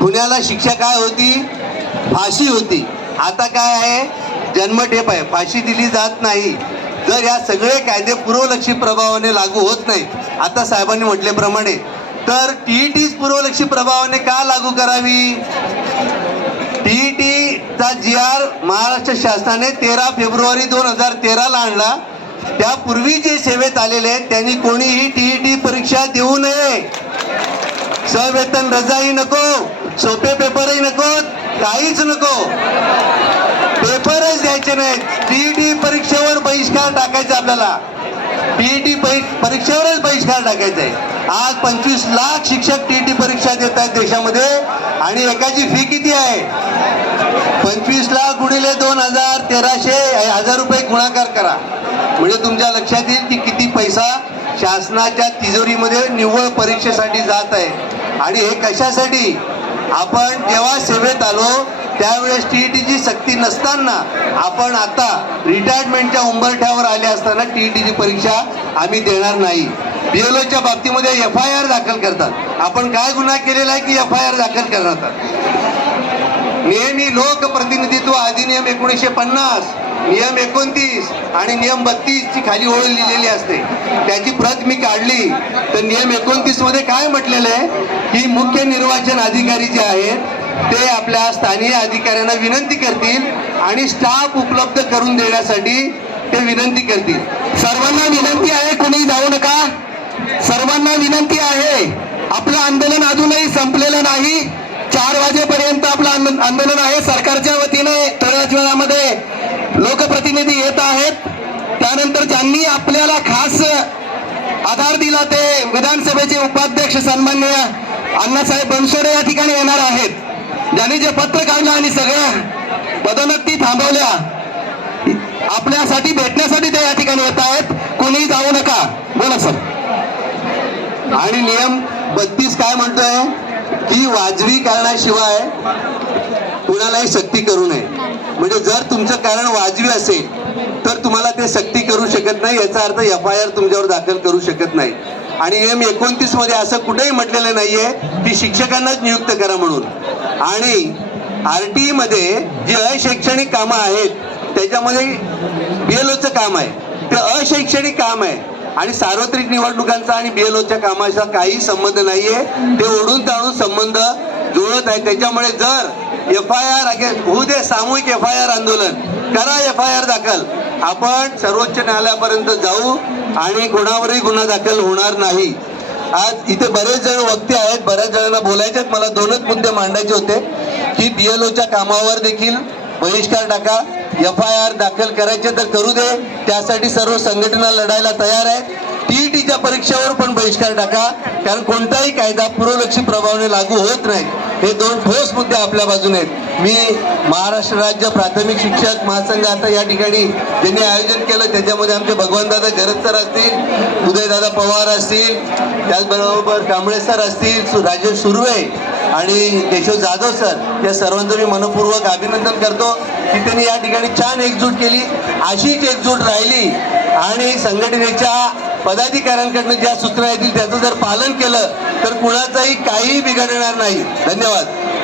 पुण्याला शिक्षा काय होती? फाशी होती. आता काय आहे? जन्मठेप आहे, फाशी दिली जात नाही. जर या सगळे कायदे पूर्वलक्षी प्रभावाने लागू होत नाहीत आता साहेबांनी म्हटल्याप्रमाणे, तर टीईटीच पूर्वलक्षी प्रभावाने का लागू करावी? टीईटीचा GR महाराष्ट्र शासनाने 13 फेब्रुवारी 2013ला आणला. त्यापूर्वी जे सेवेत आलेले आहेत त्यांनी कोणीही टीईटी परीक्षा देऊ नये. सवेतन रजाई नको, सोपे पेपरही नको, काहीच नको, पेपरच द्यायचे नाहीत. टीईटी परीक्षेवर बहिष्कार टाकायचा. आपल्याला टीईटी परीक्षेवरच बहिष्कार टाकायचा आहे. आज 25 लाख शिक्षक टीईटी परीक्षा देत आहेत देशामध्ये आणि एकाची फी किती आहे? 25 लाख गुणिले 2000, 1300 रुपये गुणाकार करा, म्हणजे तुमच्या लक्षात येईल की किती पैसा शासनाच्या तिजोरीमध्ये निव्वळ परीक्षेसाठी जात आहे. आणि हे कशासाठी? आपण जेव्हा सेवेत आलो त्यावेळेस टीईटीची सक्ती नसताना आपण आता रिटायरमेंटच्या उंबरठ्यावर आले असताना टीईटीची परीक्षा आम्ही देणार नाही. BLOच्या बाबतीमध्ये FIR दाखल करतात. आपण काय गुन्हा केलेला आहे की FIR दाखल करतात? नेहमी लोकप्रतिनिधित्व अधिनियम 1950, नियम 29 आणि नियम 32 ची खाली ओळ लिहिलेली असते. त्याची प्रत मी काढली तर नियम 29 मध्ये काय म्हटलेलं आहे की मुख्य निर्वाचन अधिकारी जे आहेत ते आपल्या स्थानीय अधिकाऱ्यांना विनंती करतील आणि स्टाफ उपलब्ध करून देण्यासाठी ते विनंती करतील. सर्वांना विनंती आहे, कोणी जाऊ नका. सर्वांना विनंती आहे. आपलं आंदोलन अजूनही संपलेलं नाही. 4 वाजेपर्यंत आपलं आंदोलन आहे. सरकारच्या वतीने थोड्याच वेळामध्ये लोकप्रतिनिधी येत आहेत. त्यानंतर ज्यांनी आपल्याला खास आधार दिला ते विधानसभेचे उपाध्यक्ष सन्माननीय अण्णासाहेब बनसोडे या ठिकाणी येणार आहेत. ज्यांनी जे पत्र काढलं आणि सगळ्या पदोन्नती थांबवल्या, आपल्यासाठी भेटण्यासाठी ते या ठिकाणी येत आहेत. कोणी जाऊ नका. बोला सर. आणि नियम 32 काय म्हणतोय की वाजवी कारणाशिवाय कुणालाही सक्ती करू नये. म्हणजे जर तुमचं कारण वाजवी असेल तर तुम्हाला ते सक्ती करू शकत नाही. याचा अर्थ FIR तुमच्यावर दाखल करू शकत नाही. आणि नियम 29 मध्ये असं कुठेही म्हटलेलं नाहीये की शिक्षकांनाच नियुक्त करा म्हणून. आणि RTE मध्ये जी अशैक्षणिक कामं आहेत त्याच्यामध्ये BLOचं काम आहे, ते अशैक्षणिक काम आहे. आणि सार्वत्रिक निवडणुकांचा आणि BLOच्या कामाचा काही संबंध नाहीये. ते ओढून ताणून संबंध जुळत आहे. त्याच्यामुळे जर FIR होऊ दे, सामूहिक FIR आंदोलन करा, FIR दाखल. आपण सर्वोच्च न्यायालयापर्यंत जाऊ आणि कोणावरही गुन्हा दाखल होणार नाही. आज इथे बरेच जण वक्ते आहेत, बऱ्याच जणांना बोलायचे आहेत. मला 2च मुद्दे मांडायचे होते की BLOच्या कामावर देखील बहिष्कार टाका, FIR दाखल करायचे तर करू दे, त्यासाठी सर्व संघटना लढायला तयार आहेत. टीईटीच्या परीक्षेवर पण बहिष्कार टाका, कारण कोणताही कायदा पूर्वलक्षी प्रभावाने लागू होत नाही. हे 2 ठोस मुद्दे आपल्या बाजूने आहेत. मी महाराष्ट्र राज्य प्राथमिक शिक्षक महासंघ आता या ठिकाणी ज्यांनी आयोजन केलं त्याच्यामध्ये आमचे भगवानदादा गरज सर असतील, उदयदादा पवार असतील, त्याचबरोबर कांबळे सर असतील, राजेश सुर्वे आणि केशव जाधव सर, या सर्वांचं मी मनपूर्वक अभिनंदन करतो की त्यांनी या ठिकाणी छान एकजूट केली. अशीच एकजूट राहिली आणि संघटनेच्या पदाधिकाऱ्यांकडनं ज्या सूचना येतील त्याचं जर पालन केलं तर कुणाचंही काही बिघडणार नाही. धन्यवाद.